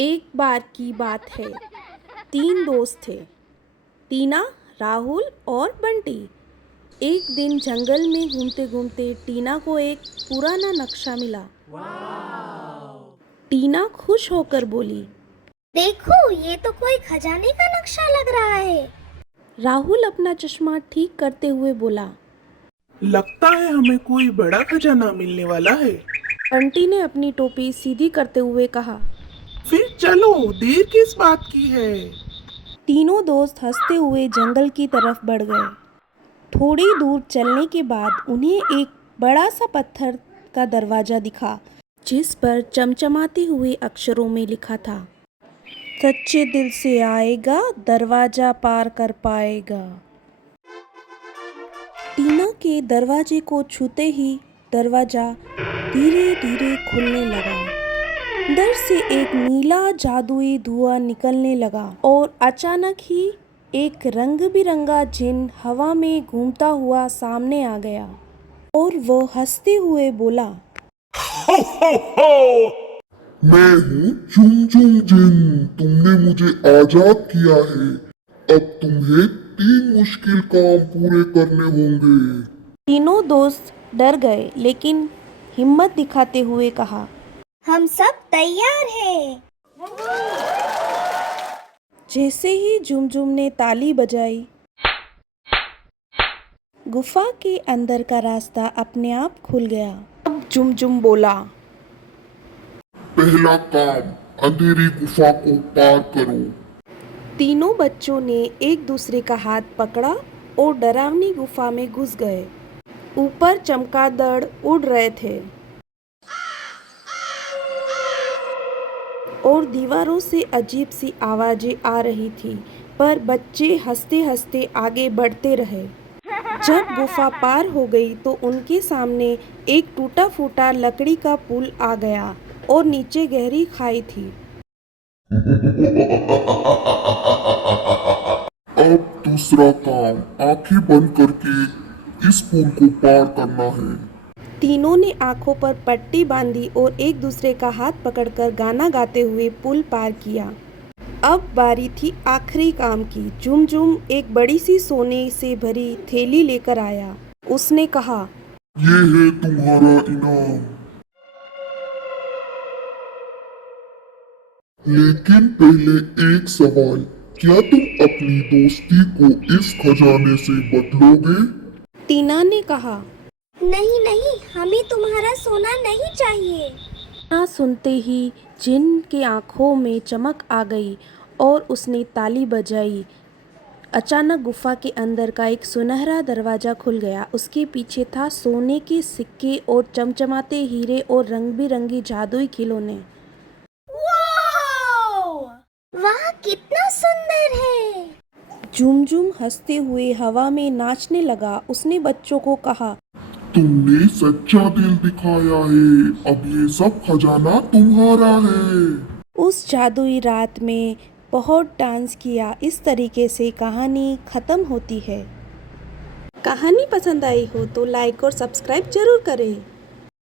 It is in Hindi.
एक बार की बात है। तीन दोस्त थे, टीना, राहुल और बंटी। एक दिन जंगल में घूमते घूमते टीना को एक पुराना नक्शा मिला। टीना खुश होकर बोली, देखो, ये तो कोई खजाने का नक्शा लग रहा है। राहुल अपना चश्मा ठीक करते हुए बोला। लगता है हमें कोई बड़ा खजाना मिलने वाला है। बंटी ने अपनी टोपी सीधी करते हुए कहा। फिर चलो, देर किस बात की है। तीनों दोस्त हंसते हुए जंगल की तरफ बढ़ गए। थोड़ी दूर चलने के बाद उन्हें एक बड़ा सा पत्थर का दरवाजा दिखा, जिस पर चमचमाते हुए अक्षरों में लिखा था, सच्चे दिल से आएगा, दरवाजा पार कर पाएगा। टीना के दरवाजे को छूते ही दरवाजा धीरे धीरे खुलने लगा। अंदर से एक नीला जादुई धुआं निकलने लगा और अचानक ही एक रंग बिरंगा जिन हवा में घूमता हुआ सामने आ गया और वो हंसते हुए बोला, हो हो हो! मैं हूँ चुम चुम जिन। तुमने मुझे आजाद किया है। अब तुम्हें 3 मुश्किल काम पूरे करने होंगे। तीनों दोस्त डर गए लेकिन हिम्मत दिखाते हुए कहा, हम सब तैयार हैं। जैसे ही झुमझुम ने ताली बजाई, गुफा के अंदर का रास्ता अपने आप खुल गया। अब झुमझुम बोला, पहला काम, अंधेरी गुफा को पार करो। तीनों बच्चों ने एक दूसरे का हाथ पकड़ा और डरावनी गुफा में घुस गए। ऊपर चमगादड़ उड़ रहे थे और दीवारों से अजीब सी आवाजें आ रही थी, पर बच्चे हंसते हंसते आगे बढ़ते रहे। जब गुफा पार हो गई तो उनके सामने एक टूटा फूटा लकड़ी का पुल आ गया और नीचे गहरी खाई थी। अब दूसरा काम, आंखें बंद करके इस पुल को पार करना है। तीनों ने आंखों पर पट्टी बांधी और एक दूसरे का हाथ पकड़कर गाना गाते हुए पुल पार किया। अब बारी थी आखिरी काम की। झुमझुम एक बड़ी सी सोने से भरी थैली लेकर आया। उसने कहा, ये है तुम्हारा इनाम। लेकिन पहले एक सवाल, क्या तुम अपनी दोस्ती को इस खजाने से बदलोगे? टीना ने कहा। नहीं नहीं, हमें तुम्हारा सोना नहीं चाहिए। ना सुनते ही जिन के आंखों में चमक आ गई और उसने ताली बजाई। अचानक गुफा के अंदर का एक सुनहरा दरवाजा खुल गया। उसके पीछे था सोने के सिक्के और चमचमाते हीरे और रंग बिरंगी जादुई खिलौने। वाह, कितना सुंदर है। झुमझुम हंसते हुए हवा में नाचने लगा। उसने बच्चों को कहा, तुमने सच्चा दिल दिखाया है। अब ये सब खजाना तुम्हारा है। उस जादुई रात में बहुत डांस किया। इस तरीके से कहानी ख़त्म होती है। कहानी पसंद आई हो तो लाइक और सब्सक्राइब जरूर करें।